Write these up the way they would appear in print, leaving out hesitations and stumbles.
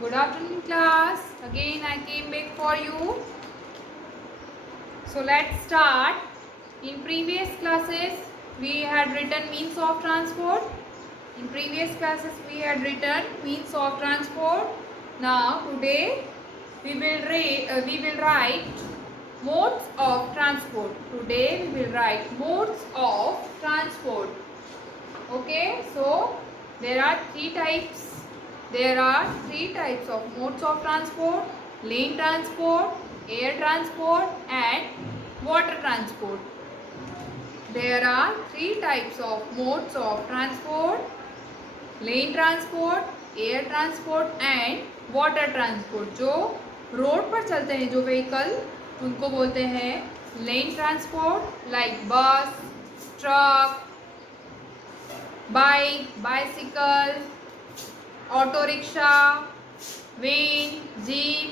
Good afternoon, class. Again, I came back for you. So let's start. In previous classes, we had written means of transport. In previous classes, we had written means of transport. Now, today, we will write modes of transport. Today, we will write modes of transport. Okay, so there are three types. There are three types of modes of transport: land transport, air transport, and water transport. There are three types of modes of transport: land transport, air transport, and water transport. जो road पर चलते हैं जो vehicle, उनको बोलते हैं land transport, like बस, truck, bike, bicycle, auto rickshaw, van, jeep.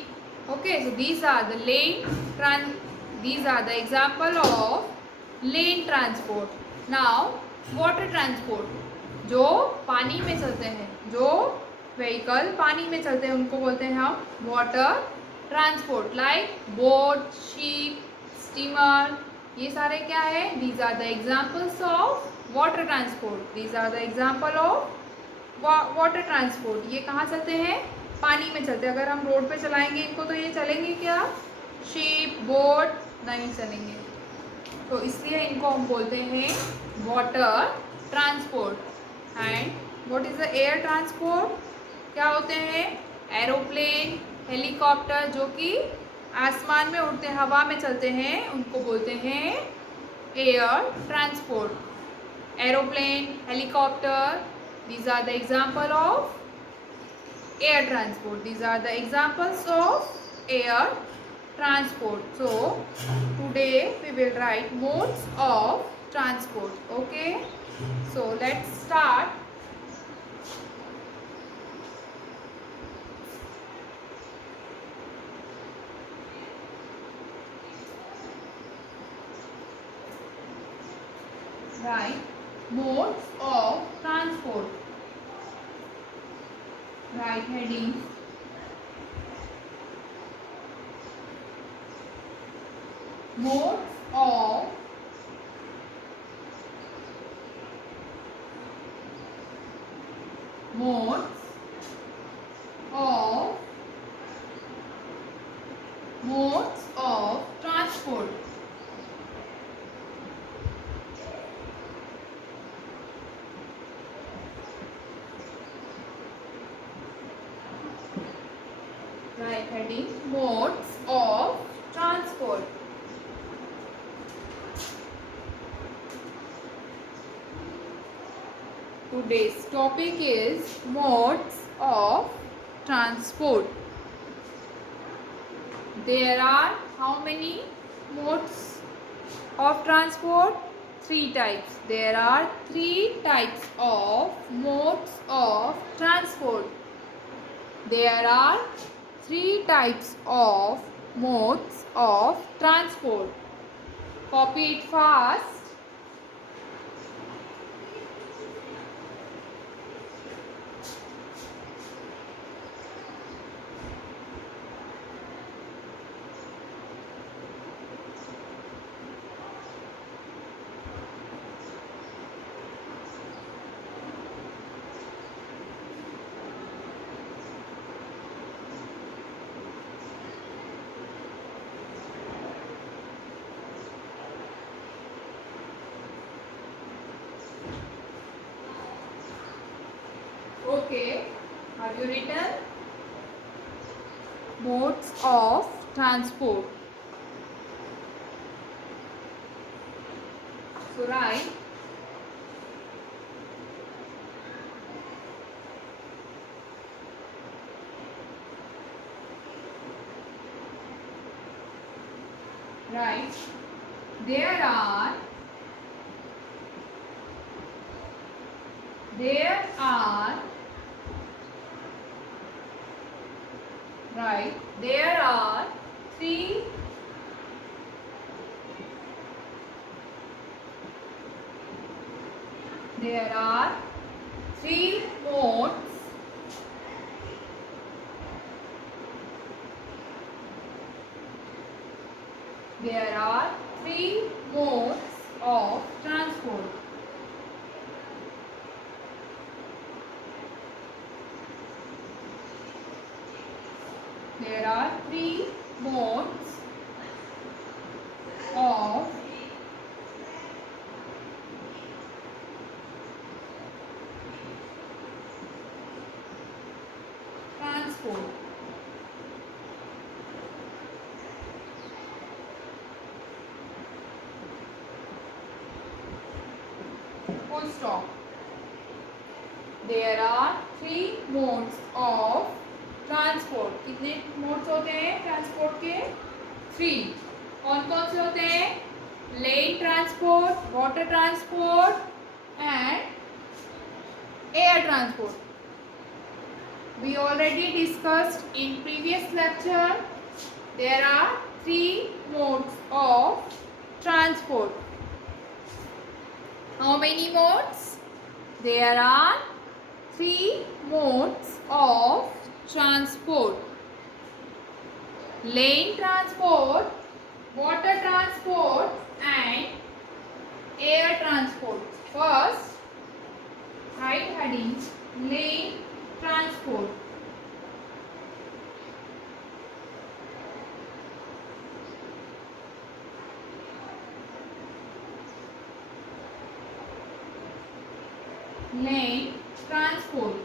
Okay, so these are the example of lane transport. Now, water transport, जो पानी में चलते हैं, जो व्हीकल पानी में चलते हैं, उनको बोलते हैं हम water transport, like boat, ship, steamer. ये सारे क्या है? These are the examples of water transport. These are the example of water transport. ये कहाँ चलते हैं? पानी में चलते हैं. अगर हम रोड पे चलाएंगे इनको तो ये चलेंगे क्या? शिप, बोट नहीं चलेंगे. तो इसलिए इनको हम बोलते हैं water transport. And what is the air transport? क्या होते हैं? एरोप्लेन, हेलीकॉप्टर, जो कि आसमान में उड़ते, हवा में चलते हैं, उनको बोलते हैं air transport. Aeroplane, helicopter, these are the example of air transport. These are the examples of air transport. So today we will write modes of transport. Okay, so let's start. Write modes of transport. Write heading. Modes of modes of modes of transport. Right heading modes of transport. Today's topic is modes of transport. There are how many modes of transport? Three types. There are three types of modes of transport. There are three types of modes of transport. Copy it fast. Okay, have you written modes of transport? So write right. There are right. There are three modes There are three modes of transport. There are three modes of transport. Full stop. There are three modes of transport. कितने modes होते हैं transport के? Three. कौन कौन से होते हैं? Land transport, water transport and air transport. We already discussed in previous lecture. There are three modes of transport. How many modes? There are three modes of transport. Land transport, water transport and air transport. First, write heading land transport. Land transport.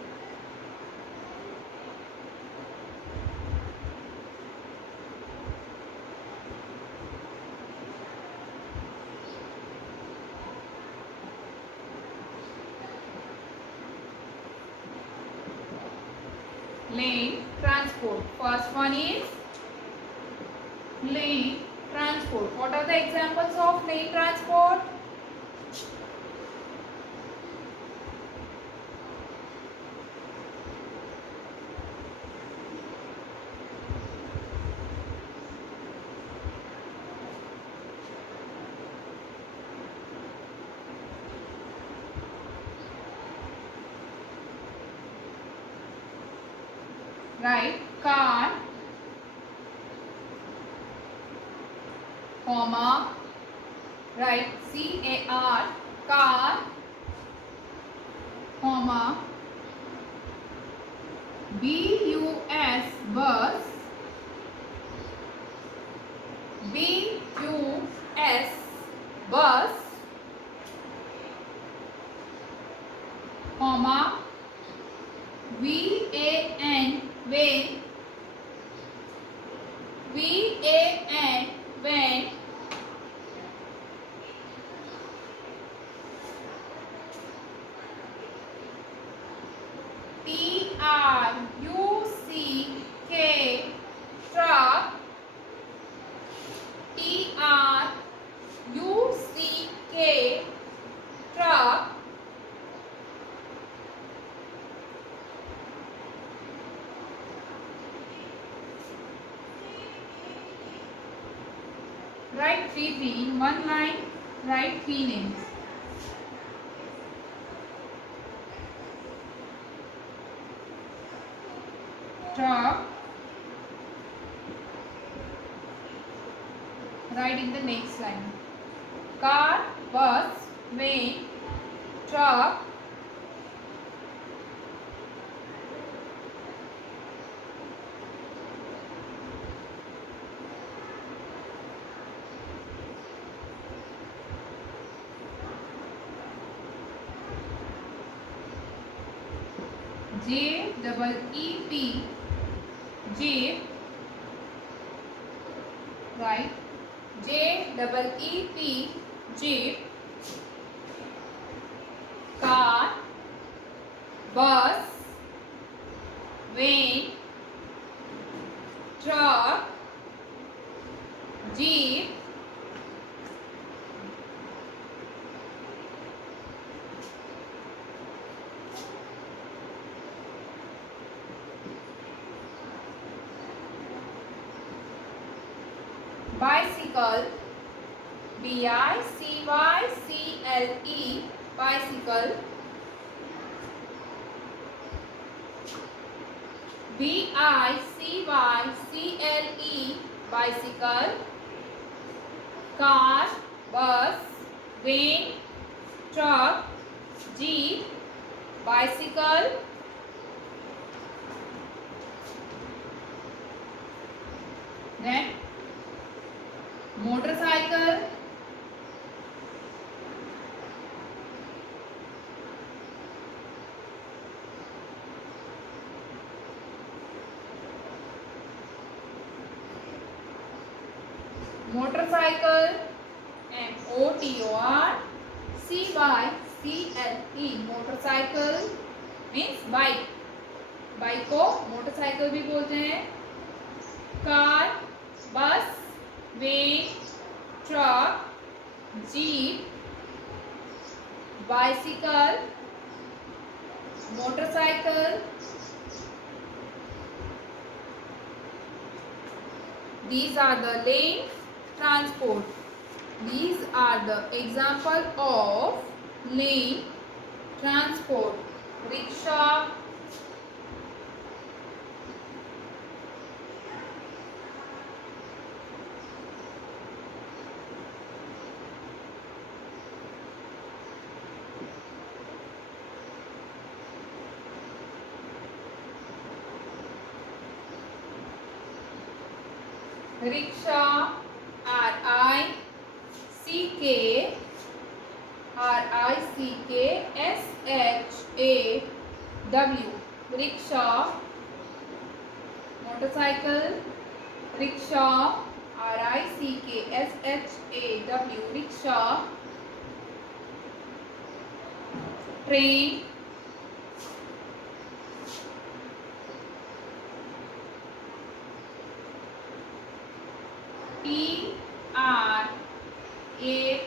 Land transport. First one is land transport. What are the examples of land transport? Right, car, comma, right, C-A-R, car, comma, B-U-S, bus, B-U-S, bus, comma, V-A-N, van, V-A-N, van, T-R-U-C-K, truck, T-R-U-C-K, truck, write three in one line, write three names. Truck, write in the next line. Car, bus, van, truck, J-E-E-P, jeep, right? J-E-E-P, jeep, car, bus, van, truck, jeep, bicycle, B-I-C-Y-C-L-E, bicycle, B-I-C-Y-C-L-E, bicycle, car, bus, van, truck, jeep, bicycle, then motorcycle, motorcycle, motorcycle, motorcycle means bike, bike को motorcycle भी बोलते हैं। Car, bus, van, truck, jeep, bicycle, motorcycle. These are the lane transport. These are the example of lane transport. Rickshaw, rickshaw, rickshaw, rickshaw, motorcycle, rickshaw, rickshaw, train, train, train,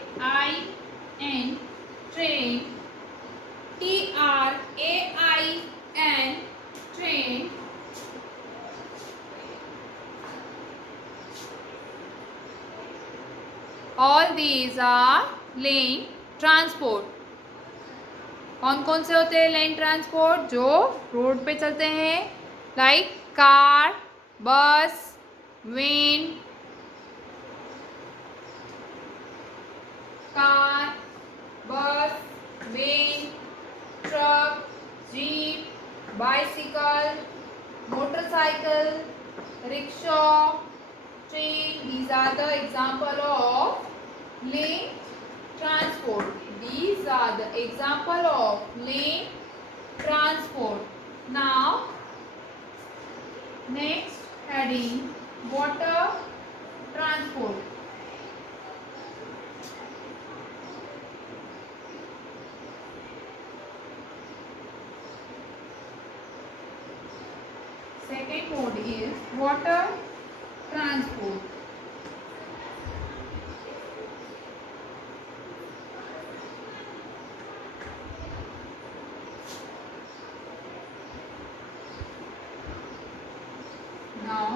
train, train. All these are lane transport. कौन कौन से होते हैं लेन transport? जो road पे चलते हैं, like car, bus, when, car, bus, van, truck, jeep, bicycle, motorcycle, rickshaw, train. These are the example of lane transport. These are the example of lane transport. Now, next heading, water transport. Second mode is water transport. Now,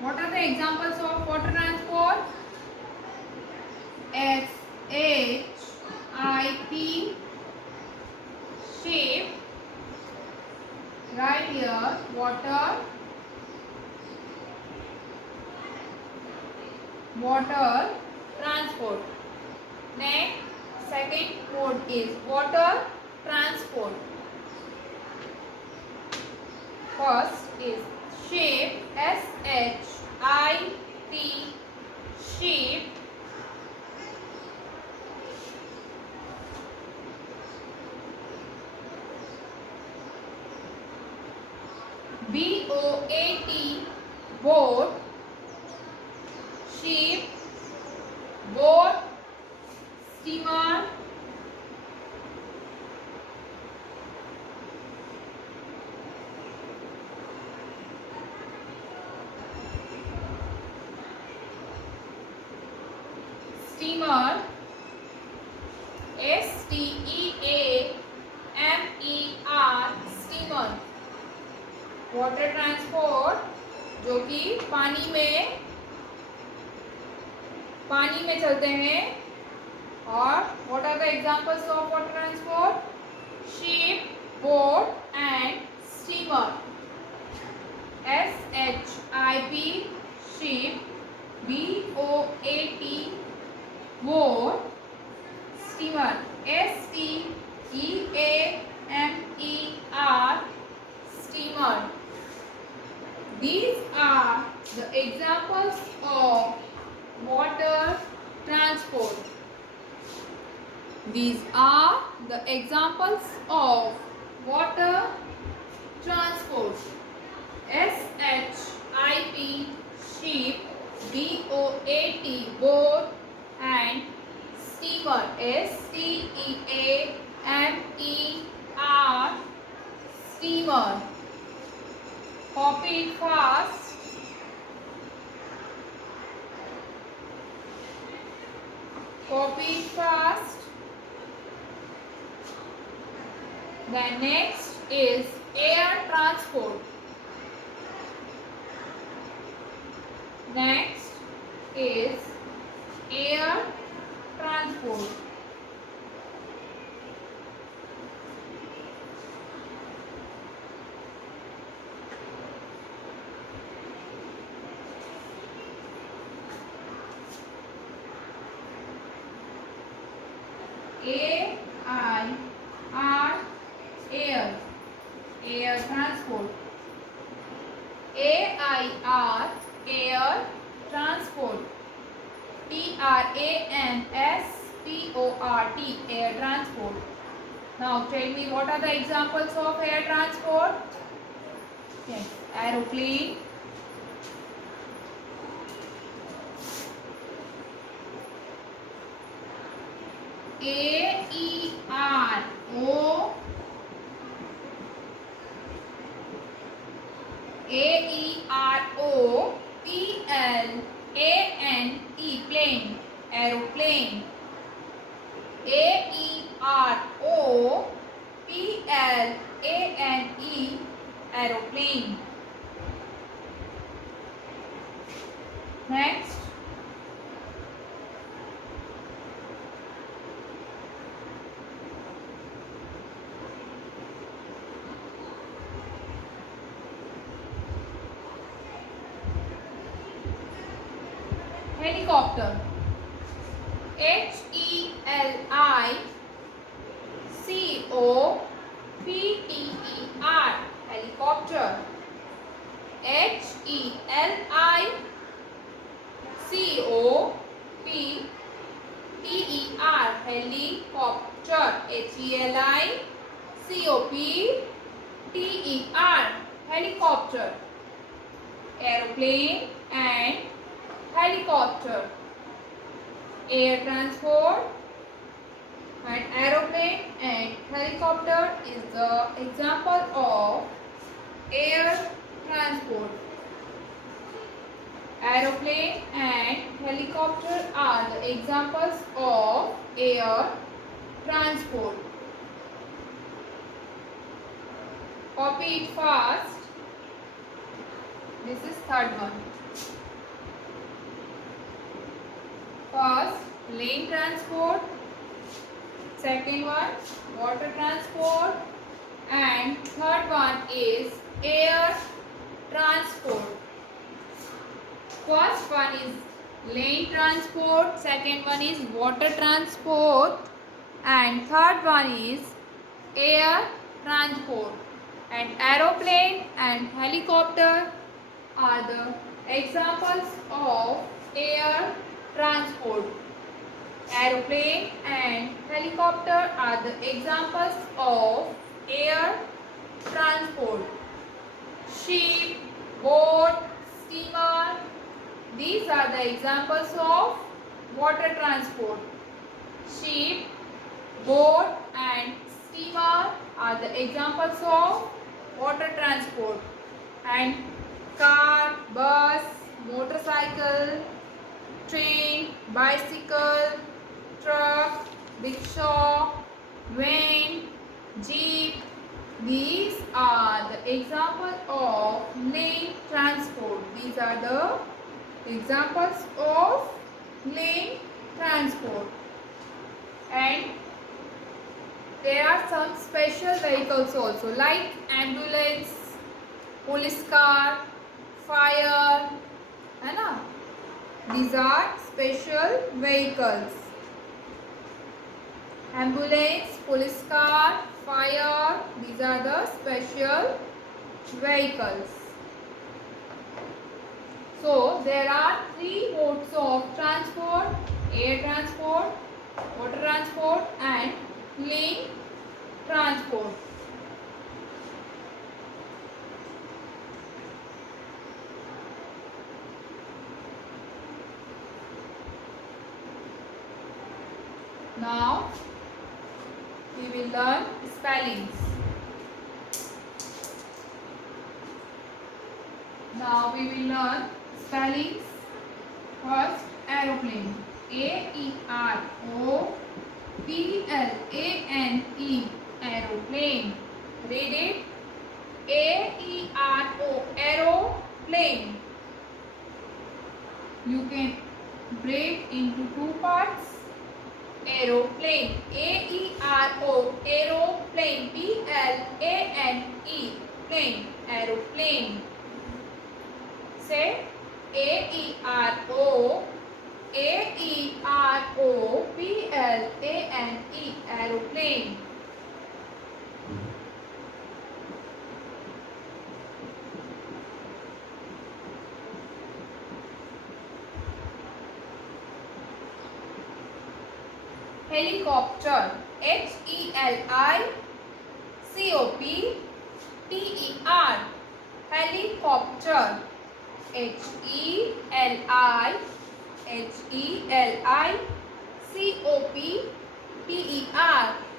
what are the examples of water transport? SHIP, ship. Right here, water transport. Next, second mode is water transport. First is ship, SHIP, ship. BOAT, boat, ship, boat, steamer, steamer, STEAMER, steamer. Water transport जो कि पानी में चलते हैं। और what are the examples of water transport? Ship, boat and steamer. SHIP, ship, BOAT, steamer. These are the examples of water transport. These are the examples of water transport. SHIP, ship, BOAT, boat, and steamer, STEAMER, steamer. Copy it fast. Copy it fast. Then next is air transport. Next is air transport. AIR, air, air transport. AIR, air transport. TRANSPORT, air transport. Now tell me, what are the examples of air transport? Yes, aeroplane, AERO, AEROPLANE, plane, aeroplane. AEROPLANE, aeroplane. Next, helicopter. HELICOPTER, helicopter. HELICOPTER, HELICOPTER, helicopter. Aeroplane and helicopter. Air transport and aeroplane and helicopter is the example of air transport. Aeroplane and helicopter are the examples of air transport. Copy it fast. This is third one. First, land transport. Second one, water transport. And third one is air transport. First one is land transport. Second one is water transport. And third one is air transport. And aeroplane and helicopter are the examples of air transport. Aeroplane and helicopter are the examples of air transport. Ship, boat, steamer, these are the examples of water transport. Ship, boat and steamer are the examples of water transport. And car, bus, motorcycle, train, bicycle, truck, rickshaw, van, jeep, these are the examples of land transport. These are the examples of land transport. And there are some special vehicles also, like ambulance, police car, fire, है ना? These are special vehicles. Ambulance, police car, fire, these are the special vehicles. So there are three modes of transport: air transport, water transport and land transport. Now we will learn spellings. Now we will learn spellings. First, aeroplane. A-E-R-O-P-L-A-N-E. Aeroplane. Read it. A-E-R-O. Aeroplane. You can break into two parts. Aeroplane. A-E-R-O. Aeroplane. P-L-A-N-E. Plane. Aeroplane. Say A-E-R-O. A-E-R-O-P-L-A-N-E. Aeroplane. Helicopter. H-E-L-I-C-O-P-T-E-R. Helicopter. H-E-L-I-C-O-P-T-E-R.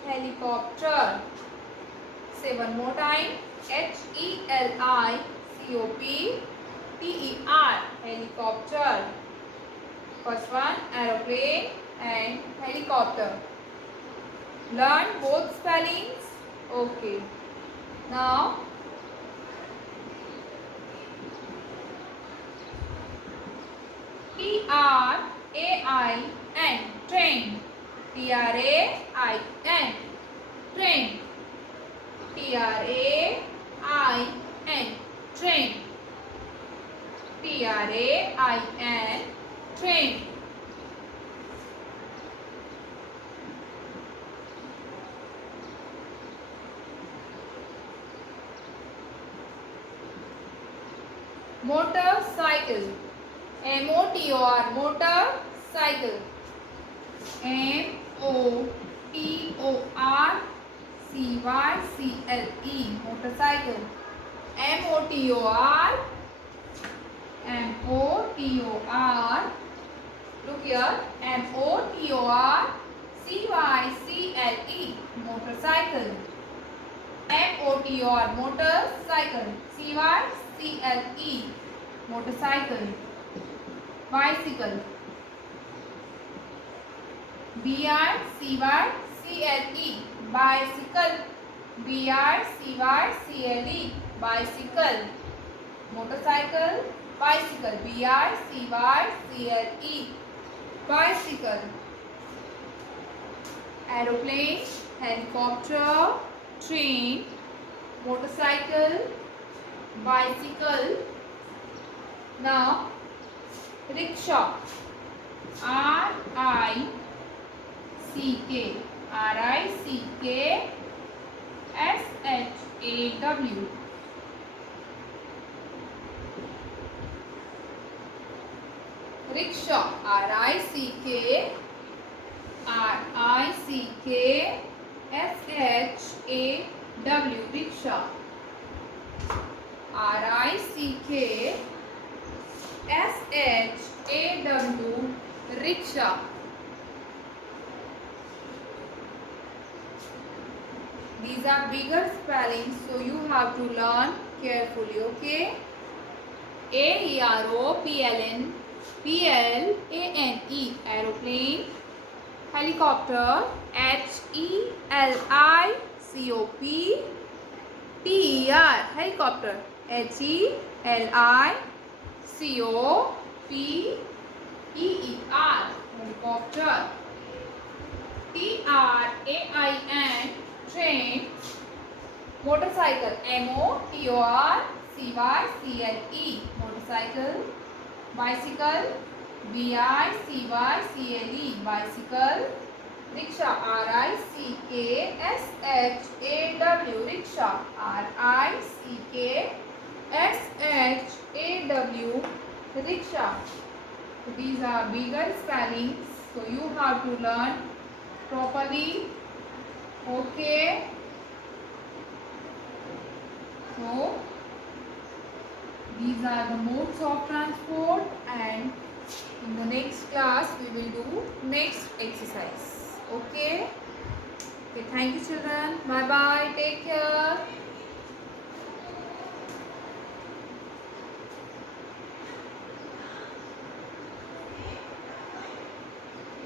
Helicopter. Say one more time. H-E-L-I-C-O-P-T-E-R. Helicopter. First one, aeroplane and helicopter. Learn both spellings. Okay. Now T-R-A-I-N. Train. T-R-A-I-N. Train. T-R-A-I-N. Train. T-R-A-I-N. Train. Motorcycle. M-O-T-O-R. Motorcycle. M-O-T-O-R-C-Y-C-L-E. Motorcycle. M-O-T-O-R. M-O-T-O-R. Look here. M-O-T-O-R-C-Y-C-L-E. Motorcycle. M-O-T-O-R. Motorcycle. C-Y-C-L-E. Motorcycle. Bicycle. B-I-C-Y-C-L-E. Bicycle. B-I-C-Y-C-L-E. Bicycle. Motorcycle. Bicycle. B-I-C-Y-C-L-E. Bicycle. Aeroplane. Helicopter. Train. Motorcycle. Bicycle. Now rickshaw. R-I-C-K. R-I-C-K-S-H-A-W. Rickshaw. R-I-C-K-R-I-C-K-S-H-A-W. Rickshaw. R-I-C-K-S-H-A-W. Rickshaw. These are bigger spellings, so you have to learn carefully, okay? A-E-R-O-P-L-N-P-L-A-N-E. Aeroplane. Helicopter. H-E-L-I-C-O-P-T-E-R. Helicopter. H-E-L-I-C-O-P-E-E-R. Helicopter. T-R-A-I-N. Train. Motorcycle. M-O-T-O-R-C-Y-C-L-E. Motorcycle. Bicycle. B-I-C-Y-C-L-E. Bicycle. Rickshaw, R-I-C-K-S-H-A-W, rickshaw, R-I-C-K-S-H-A-W, rickshaw. So these are bigger spellings, so you have to learn properly. Okay. So these are the modes of transport, and in the next class we will do next exercise. Okay. Okay, thank you children. Bye bye. Take care.